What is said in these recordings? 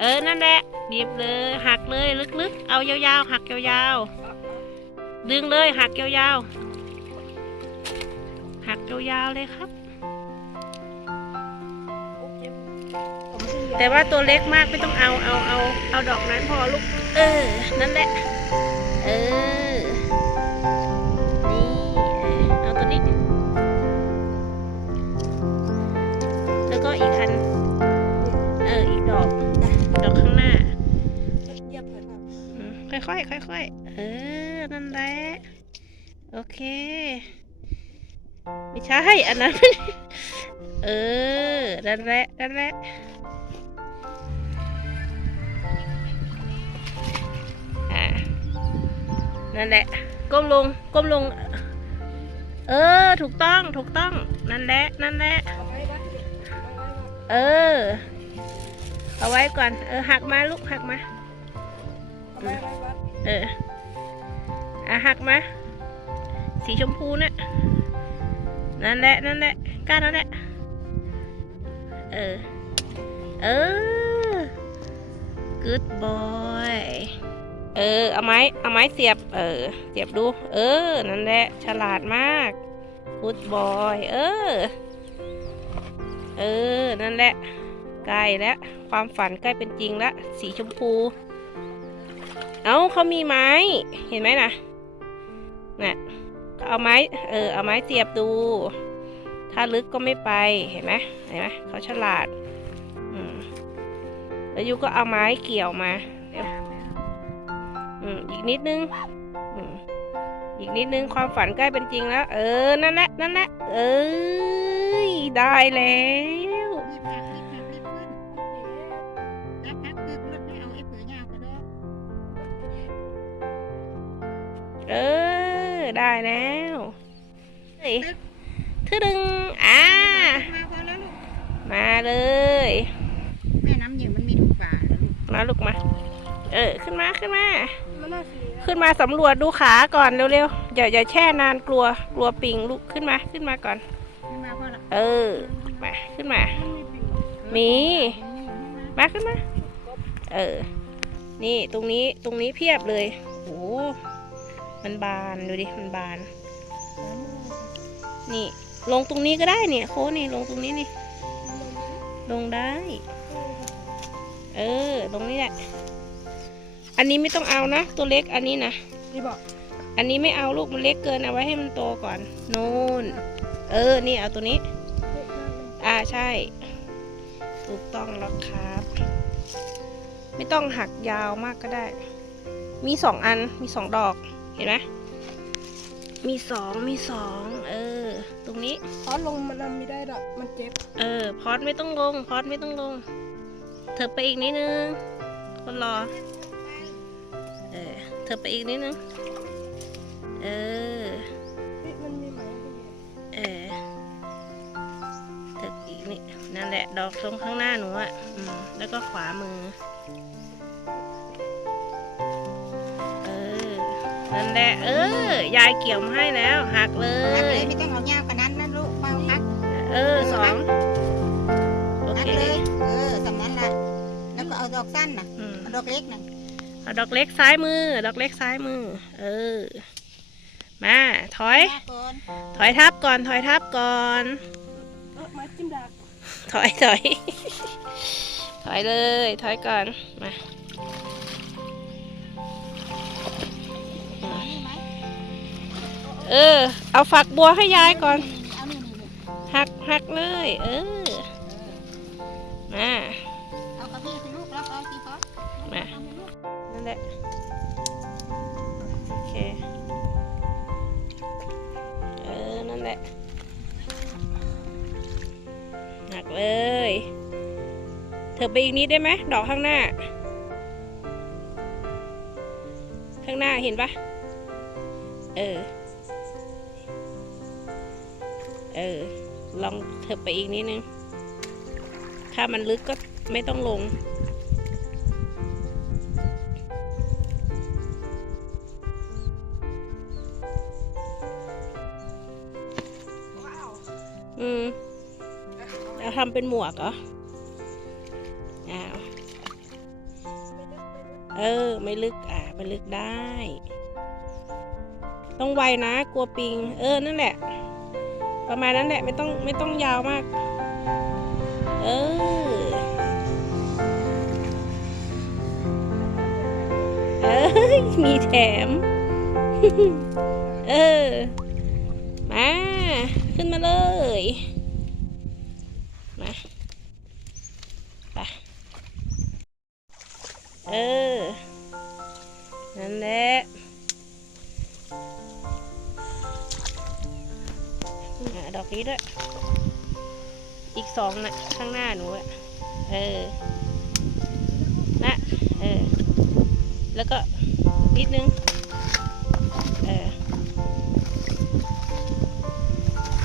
เออ นั่นแหละบีบเลย หักเลยลึกๆ เอายาวๆ หักยาวๆ ดึงเลยหักยาวๆ หักยาวๆเลยครับ แต่ว่าตัวเล็กมากไม่ต้องเอาเอาเอาเอาดอกนั้นพอลูก เออ นั่นแหละ เออ อืมค่อยๆค่อยๆเออ นั่นแหละ โอเค ไม่ใช่ อันนั้น เออ นั่นแหละ นั่นแหละอ่านั่นแหละ ก้มลง ก้มลง เออ ถูกต้อง ถูกต้อง นั่นแหละ นั่นแหละ เออ เออเอาไว้ก่อน เออ หักมาลูก หักมา เออออะหักมาสีชมพูนะ่ะนั่นแหละนั่นแหละก้านนั่นแหละ เออ เออ good boy เออ เอาไม้ เอาไม้เสียบ เออ เสียบดู เออ นั่นแหละ ฉลาดมาก good boy เออ เออ นั่นแหละ ใกล้แล้ว ความฝันใกล้เป็นจริงแล้ว สีชมพู เอาเขามีไม้ เห็นไหมนะน่ะก็เอาไม้เออเอาไม้เสียบดู ถ้าลึกก็ไม่ไปเห็นไหมเห็นไหมเขาฉลาดอืมแล้วยูก็เอาไม้เกี่ยวมาเดี๋ยวอืมอีกนิดนึงอืมอีกนิดนึงความฝันใกล้เป็นจริงแล้ว เออนั่นแหละนั่นแหละเอ้ยได้แล้ว ได้แล้วเฮ้ยทึดึงอ่ามาพอแล้วลูก มาเลย แม่น้ำเย็นมันมีทุกป่าแล้วลูก มาลูกมา เออ ขึ้นมาขึ้นมามันน่าสีขึ้นมาสำรวจดูขาก่อนเร็วๆ อย่าอย่าแช่นานกลัวกลัวปิงลูกขึ้นมาขึ้นมาก่อน ขึ้นมาพอละเออ มาขึ้นมามันมีปิ่งมี มาขึ้นมา เออ นี่ตรงนี้ตรงนี้เพียบเลย โอ้ มันบานดูดิมันบาน นี่ลงตรงนี้ก็ได้เนี่ยโค้นี่ลงตรงนี้นี่ ลงได้ เออตรงนี้แหละ อันนี้ไม่ต้องเอานะ ตัวเล็กอันนี้นะนี่บอกอันนี้ไม่เอาลูกมันเล็กเกินเอาไว้ให้มันโตก่อนนู่นเออนี่เอาตัวนี้ อ่าใช่ ถูกต้องแล้วครับ ไม่ต้องหักยาวมากก็ได้ มีสองอันมีสองดอกเห็นไหมมีสองมีสองเออ ตรงนี้พอลงมันทำไม่ได้หรอกมันเจ็บ เออ พอดไม่ต้องลง พอดไม่ต้องลง เธอไปอีกนิดนึง คนรอ เออ เธอไปอีกนิดนึง เออนี่มันมีไหมเออเธออีกนี่นั่นแหละ ดอกตรงข้างหน้าหนูอะอืมแล้วก็ขวามือ นั่นแหละเออยายเกี่ยวมาให้แล้วหักเลพักเลย ยไม่ต้องเอายาวกว่านั้นนะลูกเมาพักเออสองโอพักเคเลย เออสำนั้นละแล้วก็เอาดอกสั้นน่ะอืม เอาดอกเล็กน่ะเอาดอกเล็กซ้ายมือ ดอกเล็กซ้ายมือ เออ มาถอย มาก่อนถอยทับก่อน ถอยทับก่อนเออไม้จิ้มดากถอยถอย ถอยเลย ถอยก่อน มา เออ เอาฝักบัวให้ยายก่อน เอานี่นี่นี่หักหักเลย เออมาเอากระบี่สิลูกแล้วก็เอาสีพอมาเอาลูกนั่นแหละโอเคเออนั่นแหละหักเลย เธอไปอีกนิดได้ไหมดอกข้างหน้า ข้างหน้าเห็นปะเออ เออ ลองเธอไปอีกนิดนึง ถ้ามันลึกก็ไม่ต้องลง อืมเราทำเป็นหมวกเหรอ อ้าว เออ ไม่ลึก อ่าไม่ลึกได้ ต้องไวนะ กลัวปิง เออ นั่นแหละ ประมาณนั้นแหละไม่ต้องไม่ต้องยาวมาก เออ เออมีแถม เออ มา ขึ้นมาเลย มาไปเออ นั่นแหละ อกนี้ด้วย อีกสองนะข้างหน้าหนูอะเออ นะ เออ แล้วก็นิดนึง เออ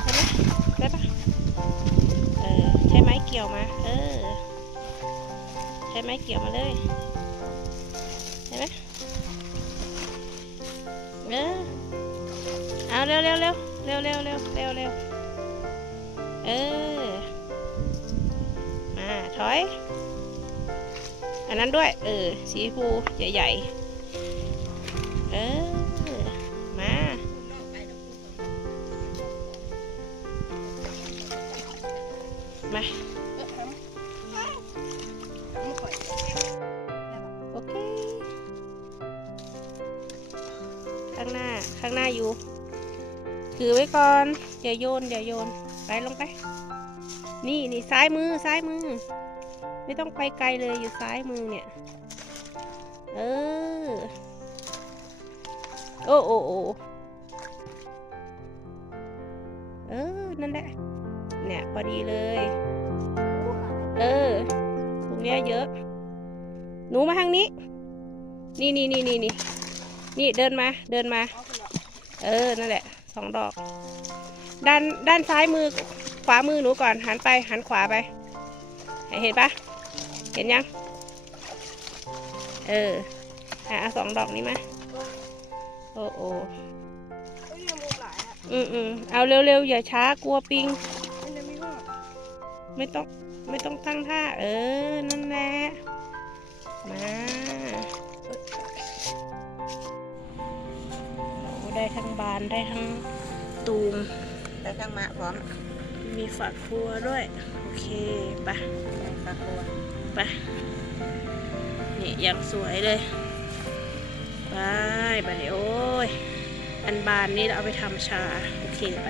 ได้ไหมได้ปะเออ ใช้ไม้เกี่ยวมา เออ ใช้ไม้เกี่ยวมาเลยเห็นไหมเออ เอาเร็วเร็วเร็วเร็วเร็วเร็วเร็ว เออ มา ถอย อันนั้นด้วย เออ สีฟูใหญ่ ๆ อย่าโยนอย่าโยนไปลงไป นี่นี่ซ้ายมือซ้ายมือ ไม่ต้องไปไกลเลยอยู่ซ้ายมือเนี่ย เออ โอ้โอ้โอ้เออ นั่นแหละ เนี่ยพอดีเลย เออ ตรงเนี้ยเยอะ หนูมาทางนี้ นี่นี่นี่นี่นี่นี่เดินมา เดินมา เอาไปละเออนั่นแหละ สองดอก ด้านด้านซ้ายมือขวามือหนูก่อนหันไปหันขวาไป เห็นปะเห็นยัง เอออะเอาสองดอกนี้มาโอ้โอ้เออมูหลายอะอืมอืมเอาเร็วๆอย่าช้ากลัวปิง ไม่ต้องไม่ต้องตั้งท่า เออ นั่นแหละ มา ได้ทั้งบานได้ทั้งตูมแต่ทั้งมะพร้อม มีฝักบัวด้วย โอเคไปะฝักบัวปะนี่ยังสวยเลยไปไปเลยโอ้ยอันบานนี้เราเอาไปทำชา โอเคไป